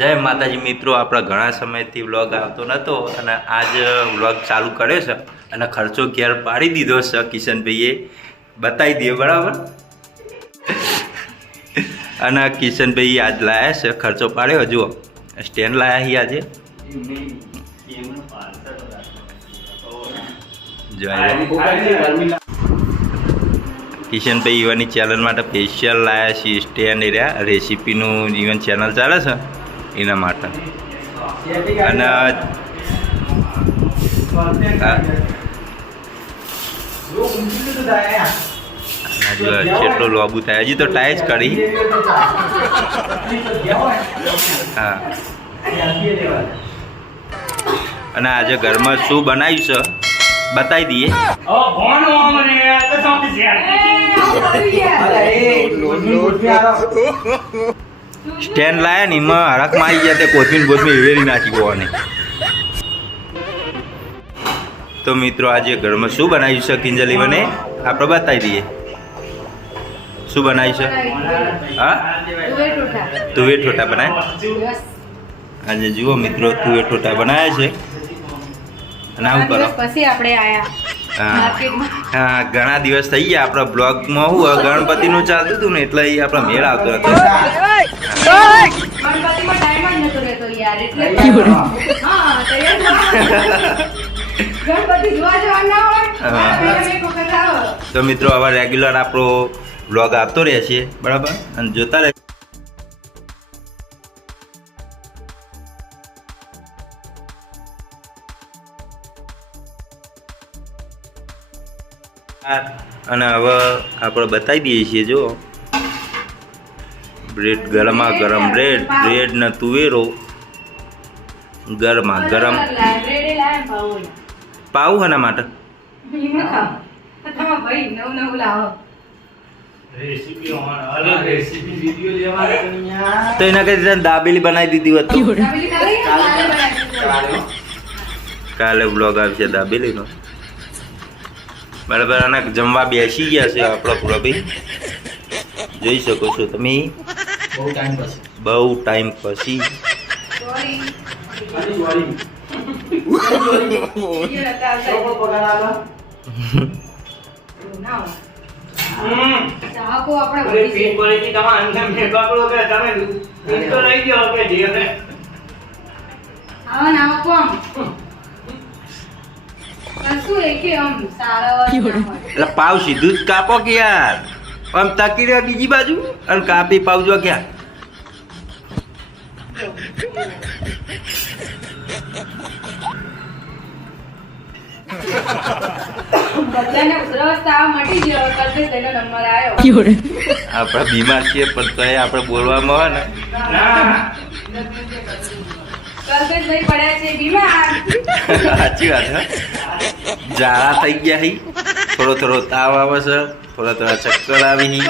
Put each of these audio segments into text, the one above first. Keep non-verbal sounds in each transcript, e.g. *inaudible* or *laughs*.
જય માતાજી મિત્રો આપણા ઘણા સમયથી વ્લોગ આવતો નહોતો અને આજ વ્લોગ ચાલુ કર્યો છે અને ખર્ચો ઘેર પાડી દીધો છે કિશનભાઈએ. બતાવી દઈએ બરાબર? અને કિશનભાઈ આજ લાયા છે ખર્ચો પાડ્યો જુઓ. સ્ટેન્ડ લાયા છીએ આજે. કિશનભાઈ યુવાની ચેનલ માટે સ્પેશિયલ લાયા છીએ સ્ટેન્ડ એરિયા રેસીપીનું જીવન ચેનલ ચાલે છે. એના માટે. અને આ- અને લોબુ થાય. હજી તો ટાઈ જ કરી. હા. અને આજે ઘરમાં શું બનાવ્યું છે? બતાવી દઈએ. સ્ટેન્ડ લાયા ને એમાં હરખ આવી ગયા તે કોથમીર બોથમીર વેરી નાખી ગોવાની. તો મિત્રો આજે ઘરમાં શું બનાવ્યું છે કિંજલી મને આપણે બતાવી દઈએ. શું બનાવ્યું છે? હા? તુવે ઠોટા બનાય? આજે જુઓ મિત્રો તુવે ઠોટા બનાવ્યા છે. અને આવું કરો. પછી આપણે આયા. હા. હા ઘણા દિવસ થઈ ગયા. આપણા બ્લોગમાં હું ગણપતિનું ચાલતું હતું ને એટલે એ આપણા મેળ આવતો હતો. આવો *laughs* તો મિત્રો હવે રેગ્યુલર આપણો બ્લોગ આવતો રહે છે. બરાબર. અને જોતા રહે અને હવે આપણે બતાવી દઈએ છીએ જો. બ્રેડ ગરમા ગરમ બ્રેડ બ્રેડ ને તુવેરો ગરમા ગરમ. લાયા ભાવ માટે? ભાઈ તો એના કઈ દાબેલી બનાવી દીધી હોત કાલે બ્લોગ આવશે દાબેલીનો. બરાબર અને જમવા બેસી ગયા છે આપણો પૂરાભાઈ જોઈ શકો છો તમે. બહુ ટાઈમ પછી Sorry. એ નતા આવતા. એવું ના હોય. ચાહકો આપણે વધી છે. આવા ને આવા કોમ કશું એકે આમ સારા ના હોય. એટલે પાવ સીધું જ કાપો કે યાર આમ તાકી રહ્યા બીજી બાજુ? અને કાપી પાવજો ક્યાં? આપણે બીમાર છીએ પણ તો આપણે બોલવામાં આવે ને. સાચી વાત હે? ઝાડા થઈ ગયા હી. થોડો થોડો તાવ આવે છે. થોડા થોડા ચક્કર આવી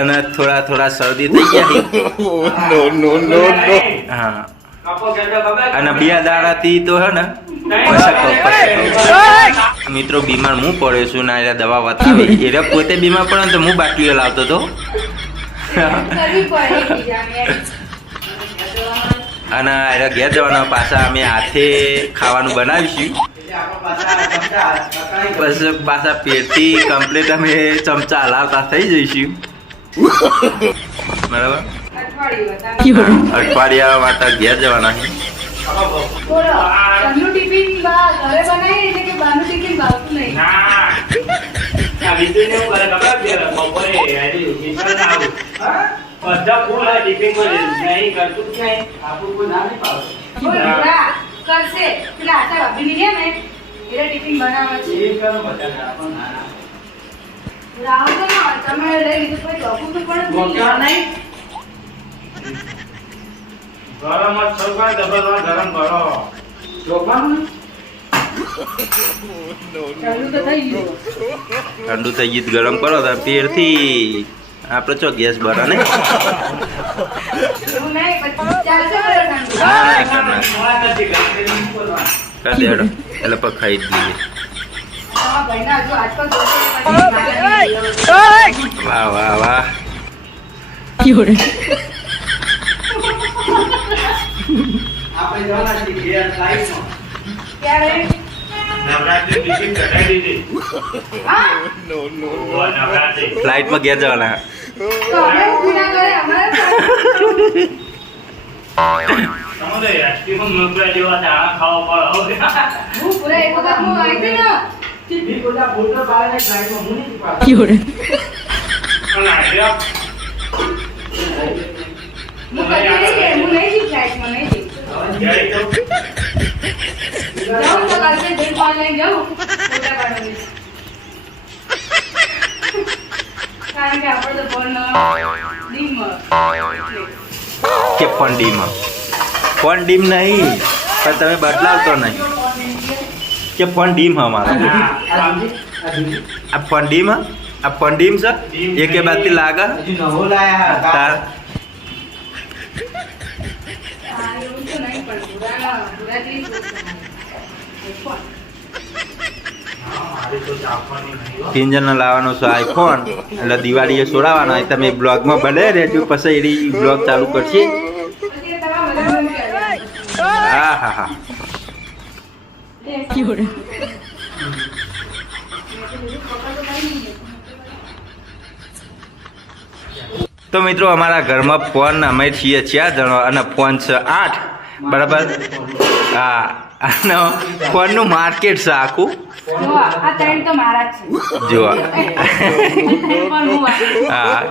અને થોડા થોડા શરદી થઈ ગયા હી. હા અને બે દાડાથી તો હે ને મિત્રો બીમાર હું પડ્યો છું? ના એટલે દવા બતાવી એટલે પોતે બીમાર પડે તો હું બાટલીઓ લાવતો એકબીજાને. અને એટલે ઘેર જવાના પાછા અમે હાથે ખાવાનું બનાવીશું. બસ પાછા પેટથી કમ્પ્લીટ અમે ચમચા હલાવતા થઈ જઈશું. બરાબર? અઠવાડિયું માટે ઘેર જવાના છે. બોલો ઘરનું ટિફિન બા ઘરે બનાવીએ એટલે કે બહારનું ટિફિન ભાવતું નહીં ભૂરા કરશે. એટલે આશા ભાભી ની ને એટલે ટિફિન બનાવે છે. રાવ તો ના હોય, તમે લઈ લીધું પછી ડોકુ તો પડે જ છોકરા ઠંડુ ગરમ થઈ ગયું. ઠંડુ થઈ ગયું ગરમ કરો તો પેટથી. આપણે ચો ગેસ ભરા ના ના કર ના કરી દેડો એટલે પછી ખાઈ જ દઈએ. વાહ વાહ વાહ આપણે જવાના છીએ ક્યારે હા તો જેવા દાણા ખાવા પડે હું પૂરા એક વખત હું આવી હતી ને બી બધા ફોટો પાડીને ફ્લાઇટમાં હું નહીં પાડતો. પણ કારણ કે આપણે તો ફોન ડીમ કે ફોન ડીમાં ફોન ડીમ નહીં પણ તમે બદલાવતો નહીં. કે ફોન ડીમ હા મારો આ ફોન ડીમ હા? આ ફોન ડીમ છે? એકે બાદથી લાગે. તાર. કિંજલનો લાવવાનો છે આઈફોન એટલે દિવાળીએ છોડાવવાનો તમે બ્લોગમાં ભલે રહેજો પછી એ બ્લોગ ચાલુ કરશે. હા હા હા. તો મિત્રો અમારા ઘરમાં ફોન અમે છીએ ચાર જણો અને ફોન છે આઠ. બરાબર? હા. અને ફોનનું માર્કેટ છે આખું. જો હું. હા.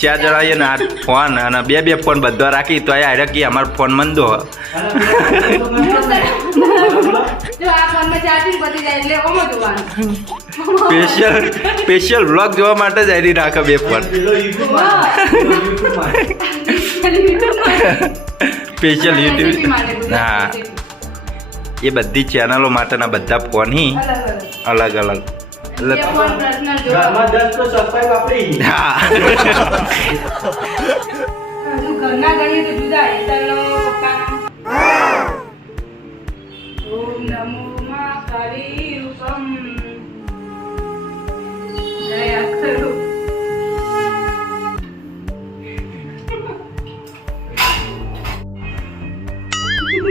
ચાર જણા આવીએ ને આ ફોન અને બે બે ફોન બધા રાખી તો આ કે અમારો ફોન મંદો સ્પેશિયલ સ્પેશિયલ વ્લોગ જોવા માટે જ આઈડી રાખે બે ફોન. સ્પેશિયલ યુટ્યુબ હા. એ બધી ચેનલો માટેના બધા ફોન હી. અલગ અલગ. એટલે ફોન પર્સનલ જો ઘરમાં દસ તો સફાઈ વાપરી હા હજુ ઘરના ગણીએ તો જુદા હેતલનો પપ્પાના ઓમ નમો મહાકાળી રૂપમ જય અક્ષરો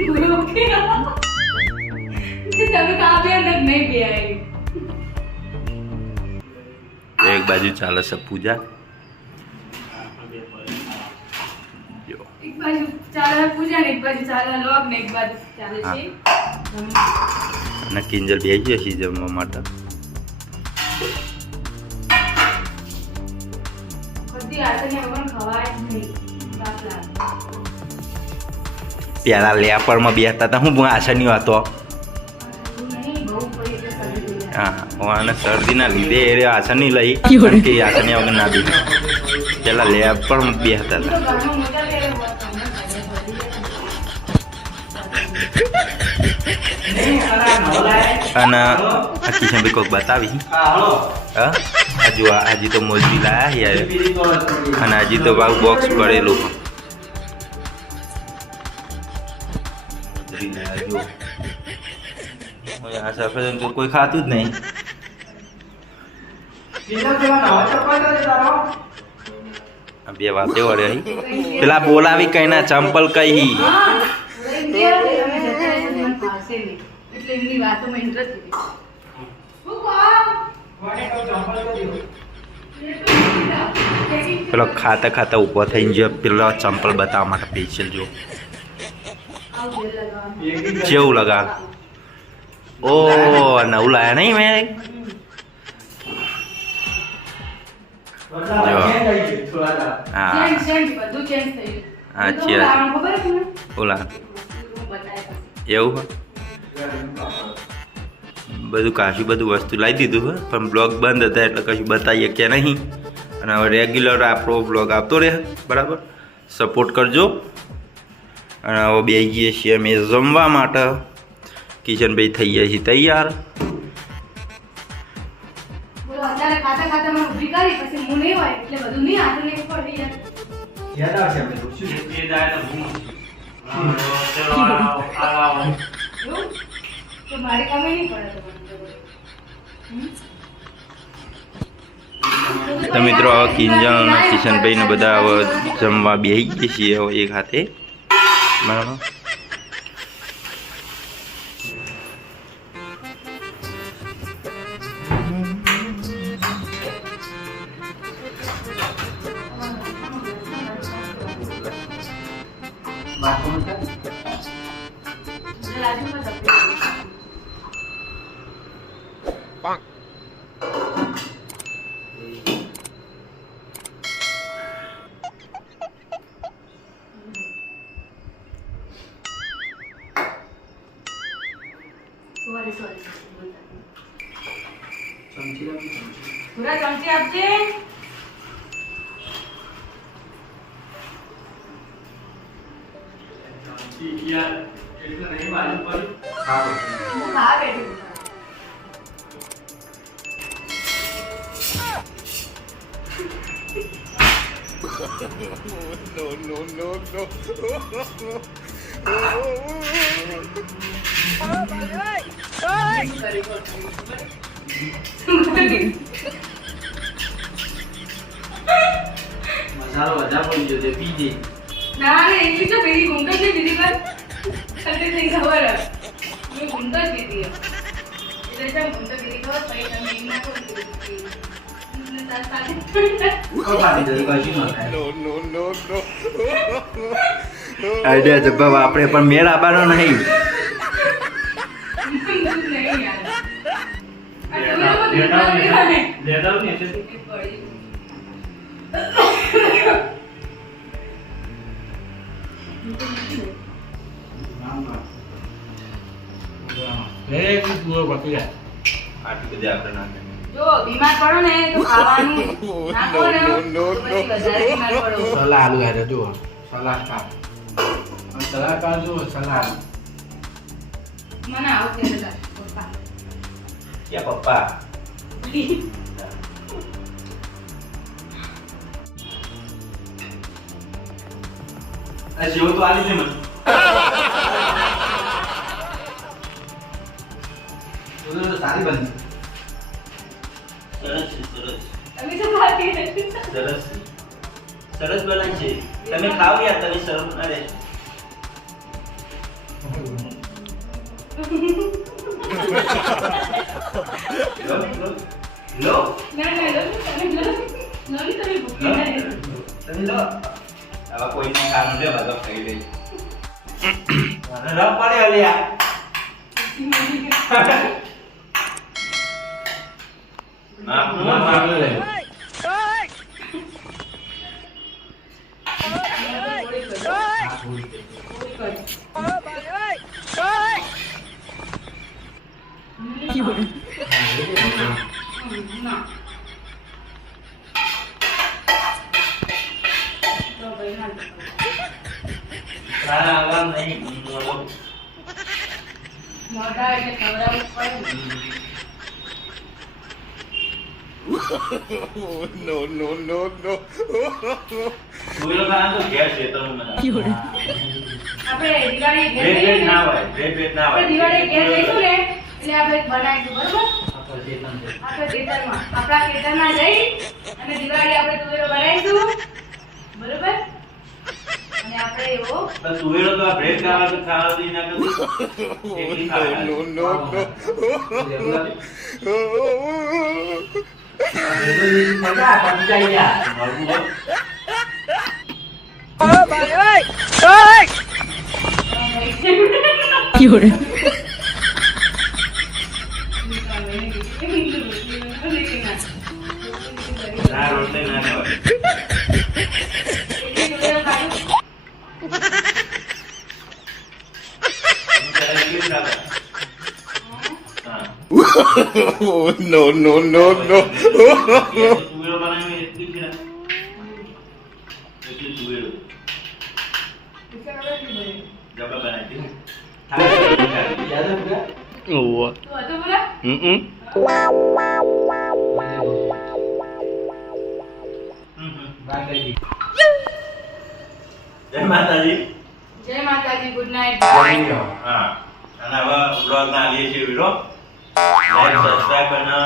ગુરુ કે તમે કાવ્યા ને નહીં બે બાજુ ચાલે છે પૂજા જો એક બાજુ ચાલે પૂજા ને એક બાજુ ચાલે લોક ને એક બાજુ ચાલે છે અને કિંજલ બે જઈએ છીએ જમવા માટે બધી આસને વગર ખવાય જ નહીં બાપલા પેલા લેપરમાં બેસતા હતા હું આસની હતો એવું નહીં બહુ પડી એટલે શરદી થઈ જાય. હા અને શરદીના લીધે એ આસન નહીં લઈ કારણ કે આસની વગર ના બી પેલા લેબ પણ બે હતા. અને આ. કિશનભાઈ કોઈક બતાવી હા, હલો. હા આ જો આ હજી તો મોજરી લાયા યાર. અને હજી તો ભાવ બોક્સ પડેલું તો કોઈ ખાતું જ નહીં બીજો જેવા નવા ચપ્પલ તો છે તારો? આ બે વાતે વળે *laughs* પેલા બોલાવી કઈ ના ચંપલ કઈ કહો? પેલો ખાતા ખાતા ઊભો થઈને જો પેલો ચંપલ બતાવવા માટે સ્પેશિયલ જો *laughs* જેવું લગાવ. ઓ નવું લાયા નહીં મેં? જો. હા. બધું change થઈ છે. છે તમને? ઓલા. એવું બધું કાશી બધું વસ્તુ લાવી દીધું હે પણ બ્લોગ બંધ હતા એટલે કશું બતાવીએ કે નહીં. અને હવે રેગ્યુલર આપણો બ્લોગ આવતો રહે બરાબર? સપોર્ટ કરજો. અને હવે બે જઈએ છીએ અમે જમવા માટે. કિશનભાઈ થઈ ગયા છીએ તૈયાર. યાદ આવશે અમને પૂછ્યું. એ દાય તો હું હા, ચલો આવો, આવો. એવું? તો મારી કમી નહીં પડે તો મને. હમ? તો મિત્રો હવે કિંજણ કિશનભાઈ ને બધા જમવા બેસી ગયા છીએ એક હાથે બરાબર Sorry, sorry. ચમચી રાખી, ચમચી. પૂરા ચમચી આપજે ચમચી યાર, એટલે નહીં બાજુ પડી. હા, બસ. હું ખાવા બેઠી છું. મસાલો વધારે પડી ગયો છે પી જઈ ના ના એટલી તો પેલી આઈડિયા જબ્બા આપણે પણ મેળ આવવાનો નહીં દૂધ નહીં યાર. આ ટમેટામાં દૂધ ના પીવાને. લેતા આવું ને એટલે એ પડી. નામ ના. એ તું પૂરો પતી જાય. આટલું બધું આપણે નાખે જો બીમાર પડો ને તો ખાવાનું *laughs* નાખો ને. બીમાર પડો. સલાહ આલુ હેરે જુઓ. સલાહ કા સલાહ કા જુઓ સલાહ મને આવું કે બધા પપ્પા. ક્યાં પપ્પા? આ જેવો તો આલી દે મને. *laughs* સારી બની. સરસ. સરસ બનાય છે. તમે ખાવ યાર, તમે શરમ ના રહે લો લો. લો. ના ના લો તમે લો લો તમે ભૂખી ના રહે તમે લો. આવા કોઈને ખાવાનું લે બધો ખાઈ લે રમ પડે અલિયા ના ના ના ના. તો ભાઈ ના લો. ના આવા નહીં મોડો મોઢા એટલે ખવડાવવું પડે ને. બોલો ના તો ઘેર છે તો મને આપણે દિવાળી ઘેર ભેટ ભેટ ના હોય ભેટ ભેટ ના હોય. આપણે દિવાળી ઘેર જઈશું ને એટલે આપણે બનાવીશું બરોબર? આપણે ખેતરમાં આપણા ખેતરમાં જઈ અને દિવાળી આપણે તુવેરો બનાવીશું. બરોબર? અને આપણે એવો તુવેરો તો આ ખાવા તો ખાવા દી ના મજા ના રોટલી ના ખવાય હું ત્યારે કેવી લાગે? હા. no, no, no, no. *laughs* હે પૂરા? હમ હમ. વાત થઈ ગઈ. જય માતાજી જય માતાજી ગુડ નાઇટ જમી લો. હા અને હવે બ્લોગ ના આવીએ છીએ વીડિયો લાઈક સબસ્ક્રાઇબ અને